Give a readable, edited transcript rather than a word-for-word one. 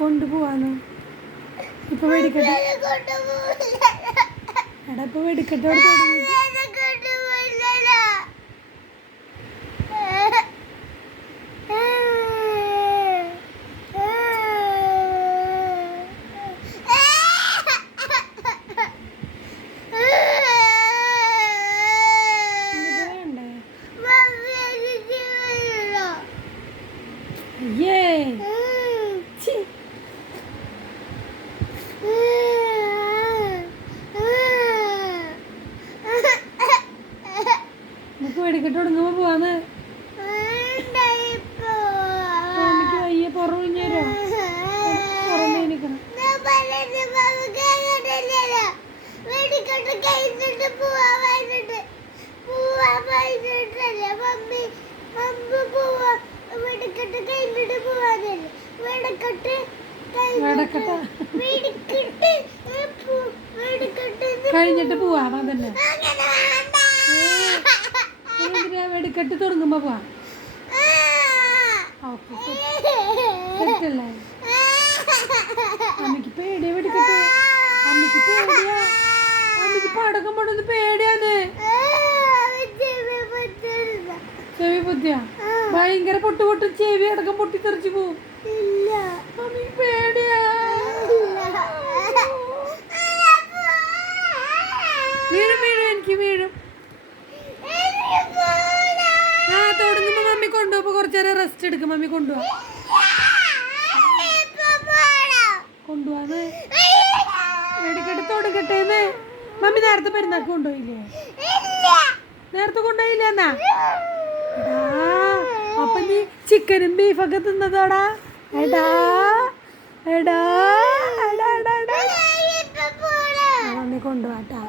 കൊണ്ടുപോവാന്ന്. ഇപ്പൊ വെടിക്കട്ടെ എടാ, ഇപ്പൊ വെടിക്കട്ടെ വെടിക്കെട്ട് തുടങ്ങുമ്പോ പോവാന്ന്. എനിക്ക് വയ്യ, പുറഞ്ഞേരോ പുറമേ നിക്കണം. കഴിഞ്ഞിട്ട് പോവാം. അതന്നെ വെടിക്കെട്ട് തുടങ്ങുമ്പോ പോവാം. സെറ്റല്ലേ? അമ്മക്ക് പേടിയാ വെടിക്കെട്ട്. അമ്മക്ക് പേടിയാ. അമ്മക്ക് പടക്കം പൊടുന്നത് പേടിയാന്ന്. ചെവി പൊത്തിയാ? ഭയങ്കര പൊട്ട് ചെവി അടക്കം പൊട്ടിത്തെറിച്ചു പോവും. അമ്മക്ക് പേടിയാ. വീഴും എനിക്ക് വീഴും. തുടങ്ങുമ്പോ മമ്മി കൊണ്ടുപോകുമ്പോ കുറച്ചേരം റെസ്റ്റ് എടുക്കും. മമ്മി കൊണ്ടുപോവാന്ന്. വെടിക്കെട്ട് തുടങ്ങട്ടേന്ന്. മമ്മി നേരത്തെ പെരുന്നാൾക്ക് കൊണ്ടുപോയില്ലേ? നേരത്തെ കൊണ്ടുപോയില്ല എന്നാ? അപ്പൊ നീ ചിക്കനും ബീഫൊക്കെ തിന്നതോടാ? എടാ എടാ എടാ എടാ എടാ മമ്മി കൊണ്ടുപോട്ടാ.